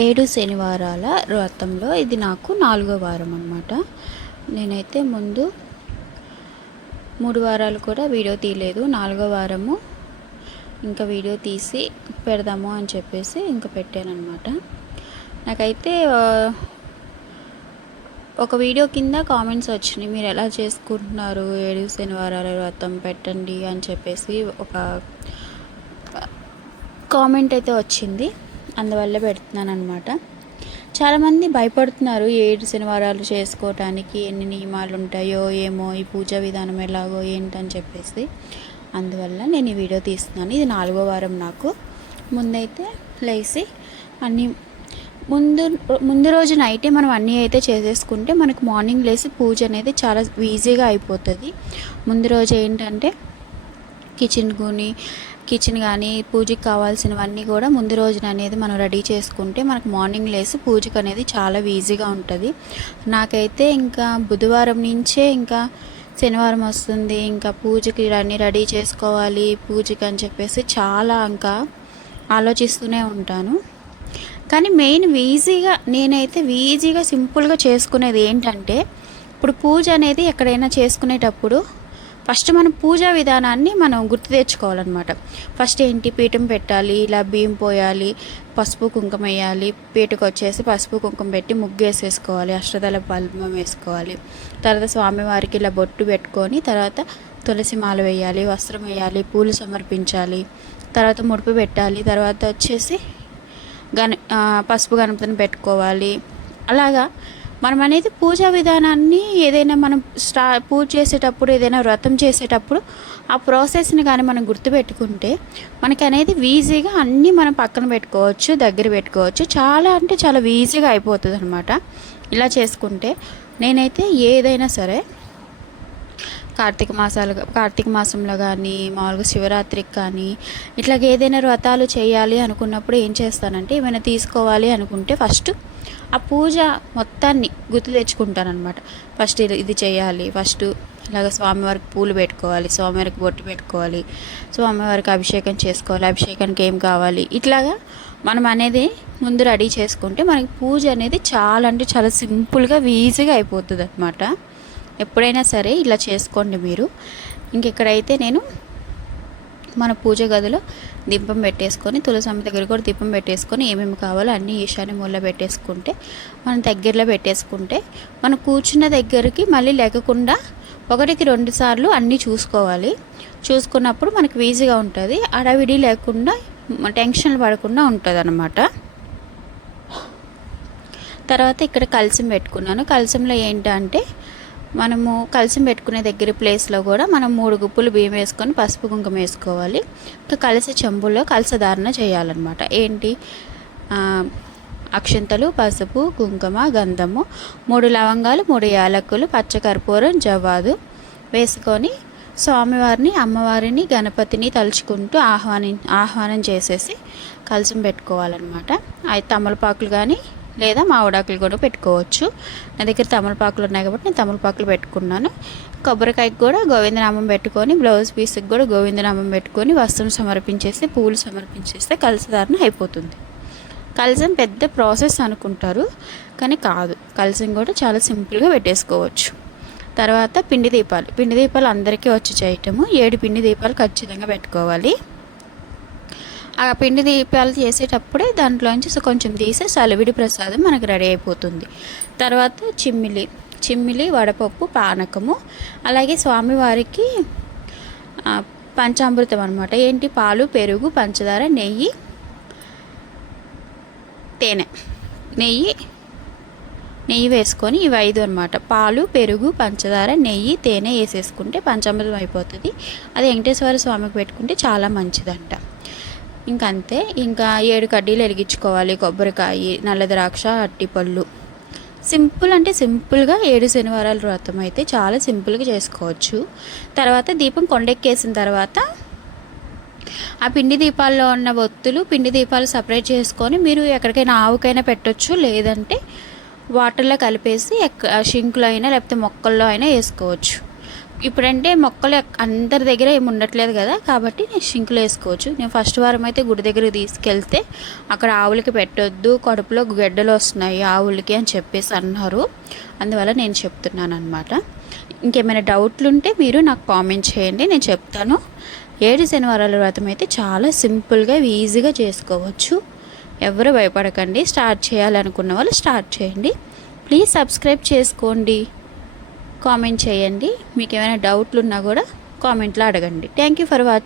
7 శనివారాల వ్రతంలో ఇది నాకు 4వ వారం అన్నమాట. నేనైతే ముందు 3 వారాలు కూడా వీడియో తీయలేదు. 4వ వారము ఇంకా వీడియో తీసి పెడదాము అని చెప్పేసి ఇంకా పెట్టానన్నమాట. నాకైతే ఒక వీడియో కింద కామెంట్స్ వచ్చినాయి, మీరు ఎలా చేసుకుంటున్నారు 7 శనివారాల వ్రతం పెట్టండి అని చెప్పేసి ఒక కామెంట్ అయితే వచ్చింది. అందువల్ల పెడుతున్నాను అనమాట. చాలామంది భయపడుతున్నారు 7 శనివారాలు చేసుకోవటానికి ఎన్ని నియమాలు ఉంటాయో ఏమో, ఈ పూజా విధానం ఎలాగో ఏంటని చెప్పేసి. అందువల్ల నేను ఈ వీడియో తీస్తున్నాను. ఇది 4వ వారం. నాకు ముందైతే లేచి అన్నీ ముందు రోజు నైటే మనం అన్నీ అయితే చేసేసుకుంటే మనకు మార్నింగ్ లేచి పూజ అనేది చాలా ఈజీగా అయిపోతుంది. ముందు రోజు ఏంటంటే కిచెన్ కానీ పూజకి కావాల్సినవన్నీ కూడా ముందు రోజున అనేది మనం రెడీ చేసుకుంటే మనకు మార్నింగ్ లేసి పూజకు అనేది చాలా ఈజీగా ఉంటుంది. నాకైతే ఇంకా బుధవారం నుంచే ఇంకా శనివారం వస్తుంది, ఇంకా పూజకి అన్నీ రెడీ చేసుకోవాలి పూజకి అని చెప్పేసి చాలా ఇంకా ఆలోచిస్తూనే ఉంటాను. కానీ మెయిన్ నేనైతే ఈజీగా సింపుల్గా చేసుకునేది ఏంటంటే, ఇప్పుడు పూజ అనేది ఎక్కడైనా చేసుకునేటప్పుడు ఫస్ట్ మనం పూజా విధానాన్ని మనం గుర్తు తెచ్చుకోవాలన్నమాట. ఫస్ట్ ఏంటి, పీఠం పెట్టాలి, ఇలా బియ్యం పోయాలి, పసుపు కుంకుమ వేయాలి, పీటకు వచ్చేసి పసుపు కుంకుమ పెట్టి ముగ్గు వేసేసుకోవాలి, అష్టదళ పద్మం వేసుకోవాలి, తర్వాత స్వామివారికి ఇలా బొట్టు పెట్టుకొని తర్వాత తులసి మాల వేయాలి, వస్త్రం వేయాలి, పూలు సమర్పించాలి, తర్వాత ముడుపు పెట్టాలి, తర్వాత వచ్చేసి పసుపు గణపతిని పెట్టుకోవాలి. అలాగా మనం అనేది పూజా విధానాన్ని ఏదైనా మనం పూజ చేసేటప్పుడు, ఏదైనా వ్రతం చేసేటప్పుడు ఆ ప్రాసెస్ని కానీ మనం గుర్తుపెట్టుకుంటే మనకి అనేది ఈజీగా అన్నీ మనం పక్కన పెట్టుకోవచ్చు, దగ్గర పెట్టుకోవచ్చు. చాలా అంటే చాలా ఈజీగా అయిపోతుంది అనమాట ఇలా చేసుకుంటే. నేనైతే ఏదైనా సరే కార్తీక మాసంలో కానీ మామూలుగా శివరాత్రికి కానీ ఇట్లాగ ఏదైనా వ్రతాలు చేయాలి అనుకున్నప్పుడు ఏం చేస్తానంటే, ఏమైనా తీసుకోవాలి అనుకుంటే ఫస్ట్ ఆ పూజ మొత్తాన్ని గుర్తు తెచ్చుకుంటానమాట. ఫస్ట్ ఇది చేయాలి, ఫస్ట్ ఇలాగ స్వామివారికి పూలు పెట్టుకోవాలి, స్వామివారికి బొట్టు పెట్టుకోవాలి, స్వామివారికి అభిషేకం చేసుకోవాలి, అభిషేకానికి ఏం కావాలి, ఇట్లాగా మనం అనేది ముందు రెడీ చేసుకుంటే మనకి పూజ అనేది చాలా అంటే చాలా సింపుల్గా ఈజీగా అయిపోతుంది అనమాట. ఎప్పుడైనా సరే ఇలా చేసుకోండి మీరు. ఇంకెక్కడైతే నేను మన పూజ గదిలో దీపం పెట్టేసుకొని, తులసమ్మ దగ్గర కూడా దీపం పెట్టేసుకొని ఏమేమి కావాలో అన్నీ ఈశాన్య మూల పెట్టేసుకుంటే, మనం దగ్గరలో పెట్టేసుకుంటే మనం కూర్చున్న దగ్గరికి మళ్ళీ లేకుండా 1కి 2 సార్లు అన్నీ చూసుకోవాలి. చూసుకున్నప్పుడు మనకు ఈజీగా ఉంటుంది, అడవిడి లేకుండా టెన్షన్లు పడకుండా ఉంటుంది అన్నమాట. తర్వాత ఇక్కడ కలశం పెట్టుకున్నాను. కలశంలో ఏంటంటే మనము కలశం పెట్టుకునే దగ్గర ప్లేస్లో కూడా మనం 3 గుప్పులు బియ్యం వేసుకొని పసుపు కుంకుమ వేసుకోవాలి. ఇంకా కలశ చెంబులో కలశధారణ చేయాలన్నమాట. ఏంటి, అక్షంతలు, పసుపు, కుంకుమ, గంధము, 3 లవంగాలు, 3 యాలకులు, పచ్చకర్పూరం, జవ్వాదు వేసుకొని స్వామివారిని, అమ్మవారిని, గణపతిని తలుచుకుంటూ ఆహ్వానం చేసేసి కలశం పెట్టుకోవాలన్నమాట. అయితే తమలపాకులు కానీ లేదా మామిడాకులు కూడా పెట్టుకోవచ్చు. నా దగ్గర తమలపాకులు ఉన్నాయి కాబట్టి నేను తమలపాకులు పెట్టుకున్నాను. కొబ్బరికాయకి కూడా గోవిందనామం పెట్టుకొని, బ్లౌజ్ పీస్కి కూడా గోవిందనామం పెట్టుకొని, వస్త్రం సమర్పించేస్తే, పూలు సమర్పించేస్తే కలశధారణ అయిపోతుంది. కలశం పెద్ద ప్రాసెస్ అనుకుంటారు, కానీ కాదు. కలశం కూడా చాలా సింపుల్గా పెట్టేసుకోవచ్చు. తర్వాత పిండి దీపాలు అందరికీ వచ్చి చేయటము. 7 పిండి దీపాలు ఖచ్చితంగా పెట్టుకోవాలి. ఆ పిండి దీపాలు చేసేటప్పుడే దాంట్లోంచి కొంచెం తీసి సలివిడి ప్రసాదం మనకు రెడీ అయిపోతుంది. తర్వాత చిమ్మిలి, వడపప్పు, పానకము, అలాగే స్వామివారికి పంచామృతం అనమాట. ఏంటి, పాలు, పెరుగు, పంచదార, నెయ్యి, తేనె, నెయ్యి వేసుకొని ఇవి 5 అనమాట. పాలు, పెరుగు, పంచదార, నెయ్యి, తేనె వేసేసుకుంటే పంచామృతం అయిపోతుంది. అది వెంకటేశ్వర స్వామికి పెట్టుకుంటే చాలా మంచిదంట. ఇంకంతే. ఇంకా 7 కడ్డీలు వెలిగించుకోవాలి, కొబ్బరికాయ, నల్ల ద్రాక్ష, అట్టిపళ్ళు. సింపుల్ అంటే సింపుల్గా 7 శనివారాల వ్రతం అయితే చాలా సింపుల్గా చేసుకోవచ్చు. తర్వాత దీపం కొండెక్కేసిన తర్వాత ఆ పిండి దీపాల్లో ఉన్న ఒత్తులు, పిండి దీపాలు సపరేట్ చేసుకొని మీరు ఎక్కడికైనా ఆవుకైనా పెట్టచ్చు, లేదంటే వాటర్లో కలిపేసి షింకులో అయినా లేకపోతే మొక్కల్లో అయినా వేసుకోవచ్చు. ఇప్పుడంటే మొక్కలు అందరి దగ్గర ఏమి ఉండట్లేదు కదా, కాబట్టి నేను షింకులు వేసుకోవచ్చు. నేను ఫస్ట్ వారం అయితే గుడి దగ్గరికి తీసుకెళ్తే అక్కడ ఆవులకి పెట్టొద్దు, కడుపులో గెడ్డలు వస్తున్నాయి ఆవులకి అని చెప్పేసి అన్నారు. అందువల్ల నేను చెప్తున్నాను అనమాట. ఇంకేమైనా డౌట్లు ఉంటే మీరు నాకు కామెంట్ చేయండి, నేను చెప్తాను. 7 శనివారాల వ్రతం అయితే చాలా సింపుల్గా ఈజీగా చేసుకోవచ్చు. ఎవరు భయపడకండి. స్టార్ట్ చేయాలనుకున్న వాళ్ళు స్టార్ట్ చేయండి. ప్లీజ్ సబ్స్క్రైబ్ చేసుకోండి, కామెంట్ చేయండి. మీకు ఏమైనా డౌట్లు ఉన్నా కూడా కామెంట్లో అడగండి. Thank you for watching.